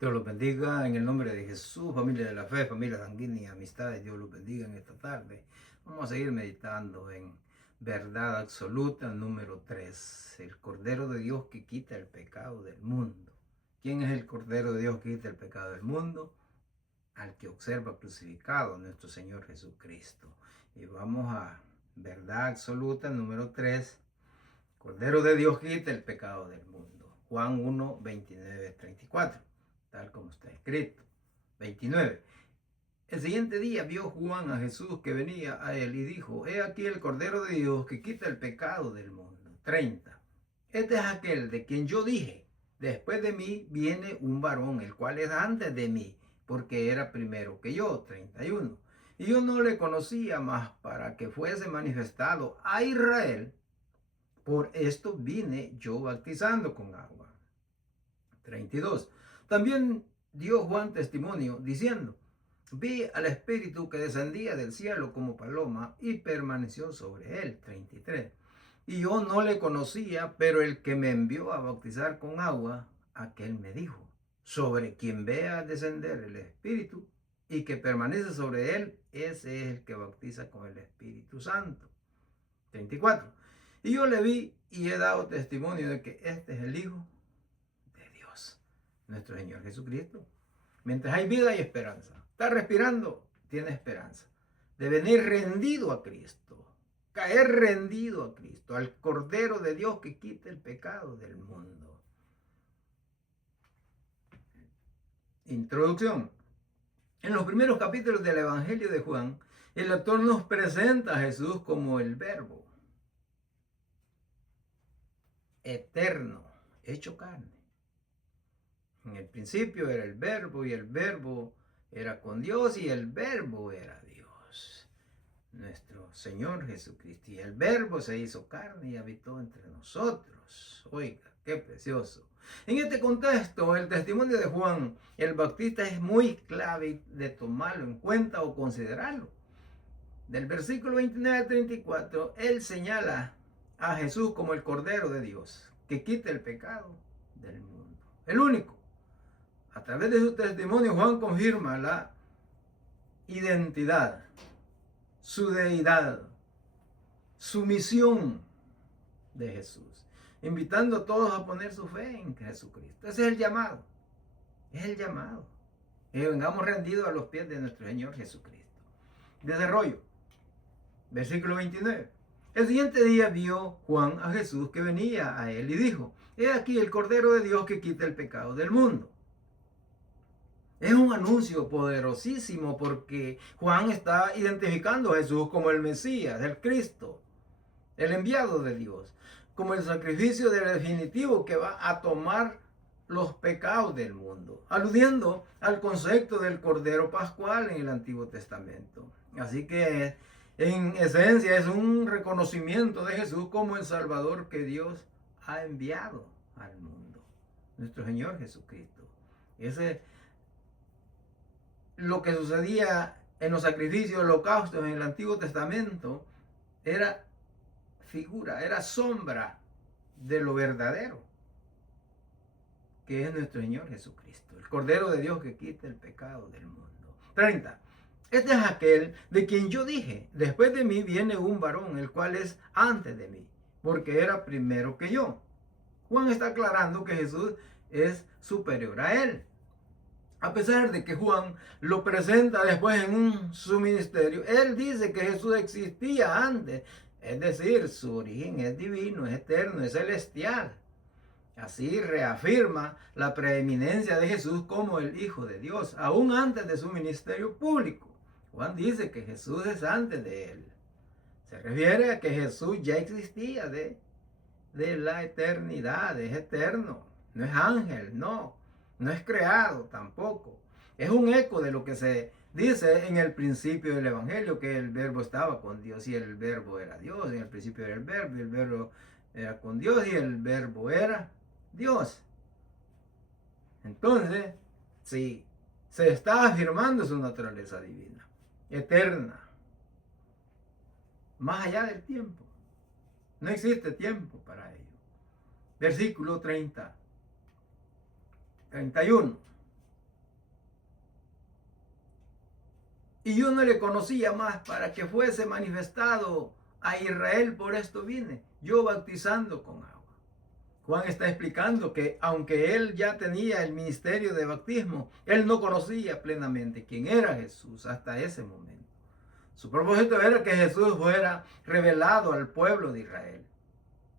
Dios los bendiga en el nombre de Jesús, familia de la fe, familia sanguínea, amistades. Dios los bendiga en esta tarde. Vamos a seguir meditando en verdad absoluta número 3. El Cordero de Dios que quita el pecado del mundo. ¿Quién es el Cordero de Dios que quita el pecado del mundo? Al que observa crucificado, nuestro Señor Jesucristo. Y vamos a verdad absoluta número 3. Cordero de Dios quita el pecado del mundo. Juan 1, 29, 34. Tal como está escrito. 29. El siguiente día vio Juan a Jesús que venía a él y dijo: He aquí el Cordero de Dios que quita el pecado del mundo. 30. Este es aquel de quien yo dije: después de mí viene un varón, el cual es antes de mí, porque era primero que yo. 31. Y yo no le conocía más para que fuese manifestado a Israel. Por esto vine yo bautizando con agua. 32. También dio Juan testimonio diciendo: vi al Espíritu que descendía del cielo como paloma y permaneció sobre él. 33. Y yo no le conocía, pero el que me envió a bautizar con agua, aquel me dijo: sobre quien vea descender el Espíritu y que permanece sobre él, ese es el que bautiza con el Espíritu Santo. 34. Y yo le vi y he dado testimonio de que este es el Hijo de Dios, nuestro Señor Jesucristo. Mientras hay vida hay esperanza. Está respirando, tiene esperanza. De venir rendido a Cristo. Caer rendido a Cristo, al Cordero de Dios que quita el pecado del mundo. Introducción. En los primeros capítulos del Evangelio de Juan, el autor nos presenta a Jesús como el Verbo eterno, hecho carne. En el principio era el Verbo y el Verbo era con Dios y el Verbo era Dios, nuestro Señor Jesucristo. Y el Verbo se hizo carne y habitó entre nosotros. Oiga, qué precioso. En este contexto, el testimonio de Juan el Bautista es muy clave de tomarlo en cuenta o considerarlo. Del versículo 29 al 34, él señala a Jesús como el Cordero de Dios, que quita el pecado del mundo. El único. A través de su testimonio, Juan confirma la identidad, su deidad, su misión de Jesús, invitando a todos a poner su fe en Jesucristo. Ese es el llamado. Es el llamado. Que vengamos rendidos a los pies de nuestro Señor Jesucristo. Desarrollo. Versículo 29. El siguiente día vio Juan a Jesús que venía a él y dijo: He aquí el Cordero de Dios que quita el pecado del mundo. Es un anuncio poderosísimo porque Juan está identificando a Jesús como el Mesías, el Cristo, el enviado de Dios, como el sacrificio definitivo que va a tomar los pecados del mundo, aludiendo al concepto del Cordero Pascual en el Antiguo Testamento. Así que en esencia es un reconocimiento de Jesús como el Salvador que Dios ha enviado al mundo, nuestro Señor Jesucristo. Ese lo que sucedía en los sacrificios holocaustos en el Antiguo Testamento era figura, era sombra de lo verdadero, que es nuestro Señor Jesucristo, el Cordero de Dios que quita el pecado del mundo. 30. Este es aquel de quien yo dije: después de mí viene un varón, el cual es antes de mí, porque era primero que yo. Juan está aclarando que Jesús es superior a él. A pesar de que Juan lo presenta después en su ministerio, él dice que Jesús existía antes. Es decir, su origen es divino, es eterno, es celestial. Así reafirma la preeminencia de Jesús como el Hijo de Dios, aún antes de su ministerio público. Juan dice que Jesús es antes de él. Se refiere a que Jesús ya existía de la eternidad, es eterno. No es ángel, no es creado tampoco. Es un eco de lo que se dice en el principio del Evangelio, que el verbo estaba con Dios y el verbo era Dios. En el principio era el verbo y el verbo era con Dios y el verbo era Dios. Entonces, sí, se está afirmando su naturaleza divina, eterna, más allá del tiempo. No existe tiempo para ello. Versículo 30. 31. y yo no le conocía más para que fuese manifestado a Israel, por esto vine, yo bautizando con agua. Juan está explicando que aunque él ya tenía el ministerio de bautismo, él no conocía plenamente quién era Jesús hasta ese momento. Su propósito era que Jesús fuera revelado al pueblo de Israel.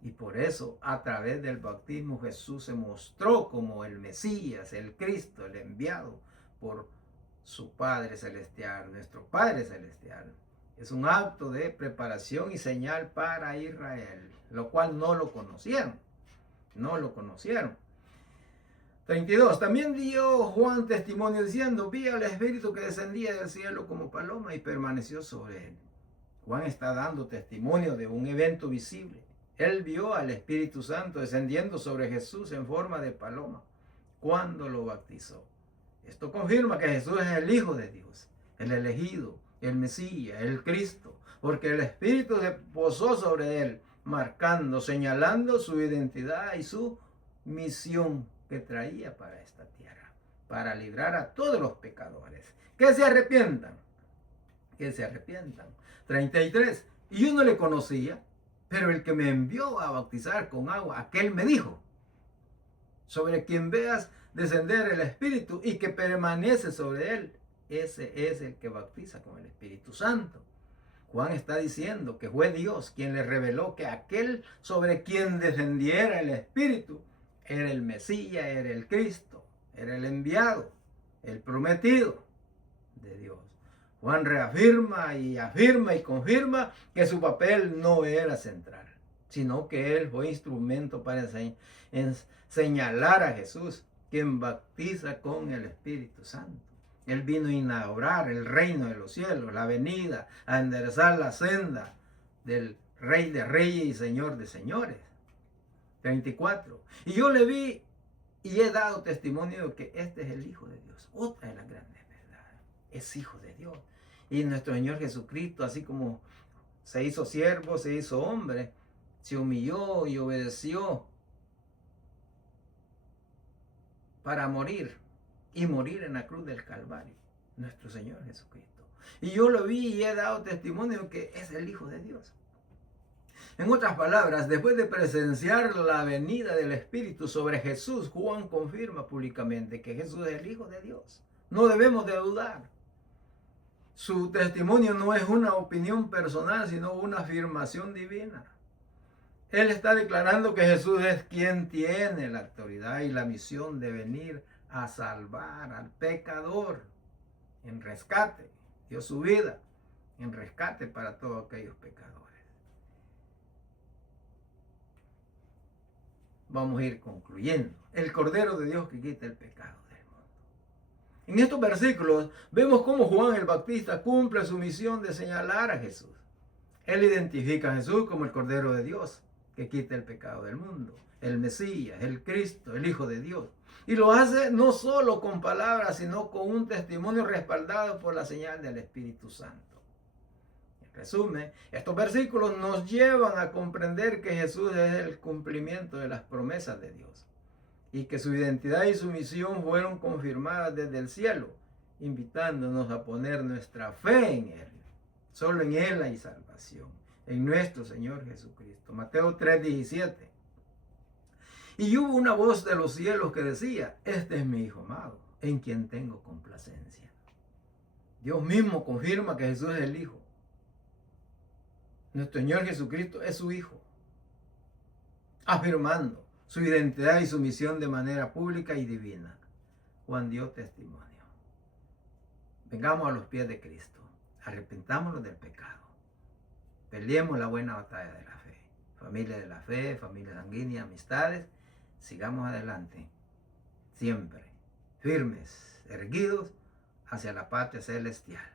Y por eso, a través del bautismo, Jesús se mostró como el Mesías, el Cristo, el enviado por su Padre Celestial, nuestro Padre Celestial. Es un acto de preparación y señal para Israel, lo cual no lo conocieron. No lo conocieron. 32. También dio Juan testimonio diciendo, vi al Espíritu que descendía del cielo como paloma y permaneció sobre él. Juan está dando testimonio de un evento visible. Él vio al Espíritu Santo descendiendo sobre Jesús en forma de paloma cuando lo bautizó. Esto confirma que Jesús es el Hijo de Dios, el elegido, el Mesías, el Cristo, porque el Espíritu se posó sobre él, marcando, señalando su identidad y su misión que traía para esta tierra, para librar a todos los pecadores. Que se arrepientan, que se arrepientan. 33. Y yo no le conocía, pero el que me envió a bautizar con agua, aquel me dijo, sobre quien veas descender el Espíritu y que permanece sobre él, ese es el que bautiza con el Espíritu Santo. Juan está diciendo que fue Dios quien le reveló que aquel sobre quien descendiera el Espíritu era el Mesías, era el Cristo, era el enviado, el prometido de Dios. Juan reafirma y afirma y confirma que su papel no era central, sino que él fue instrumento para señalar a Jesús, quien bautiza con el Espíritu Santo. Él vino a inaugurar el reino de los cielos, la venida, a enderezar la senda del Rey de Reyes y Señor de Señores. 34. Y yo le vi y he dado testimonio de que este es el Hijo de Dios. Otra de las grandes verdades. Es Hijo de Dios. Y nuestro Señor Jesucristo, así como se hizo siervo, se hizo hombre, se humilló y obedeció para morir. Y morir en la cruz del Calvario, nuestro Señor Jesucristo. Y yo lo vi y he dado testimonio que es el Hijo de Dios. En otras palabras, después de presenciar la venida del Espíritu sobre Jesús, Juan confirma públicamente que Jesús es el Hijo de Dios. No debemos de dudar. Su testimonio no es una opinión personal, sino una afirmación divina. Él está declarando que Jesús es quien tiene la autoridad y la misión de venir a salvar al pecador en rescate. Dio su vida en rescate para todos aquellos pecadores. Vamos a ir concluyendo. El Cordero de Dios que quita el pecado del mundo. En estos versículos vemos cómo Juan el Bautista cumple su misión de señalar a Jesús. Él identifica a Jesús como el Cordero de Dios que quita el pecado del mundo, el Mesías, el Cristo, el Hijo de Dios. Y lo hace no solo con palabras, sino con un testimonio respaldado por la señal del Espíritu Santo. En resumen, estos versículos nos llevan a comprender que Jesús es el cumplimiento de las promesas de Dios y que su identidad y su misión fueron confirmadas desde el cielo, invitándonos a poner nuestra fe en Él. Solo en Él hay salvación, en nuestro Señor Jesucristo. Mateo 3:17. Y hubo una voz de los cielos que decía, este es mi Hijo amado, en quien tengo complacencia. Dios mismo confirma que Jesús es el Hijo. Nuestro Señor Jesucristo es su Hijo, afirmando su identidad y su misión de manera pública y divina. Juan dio testimonio. Vengamos a los pies de Cristo, arrepentámonos del pecado, peleemos la buena batalla de la fe. Familia de la fe, familia sanguínea, amistades, sigamos adelante, siempre, firmes, erguidos hacia la patria celestial.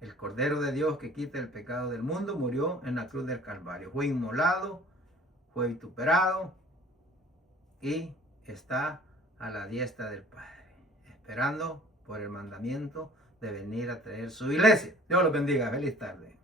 El Cordero de Dios que quita el pecado del mundo murió en la cruz del Calvario. Fue inmolado, fue vituperado y está a la diestra del Padre, esperando por el mandamiento de venir a traer su iglesia. Dios los bendiga. Feliz tarde.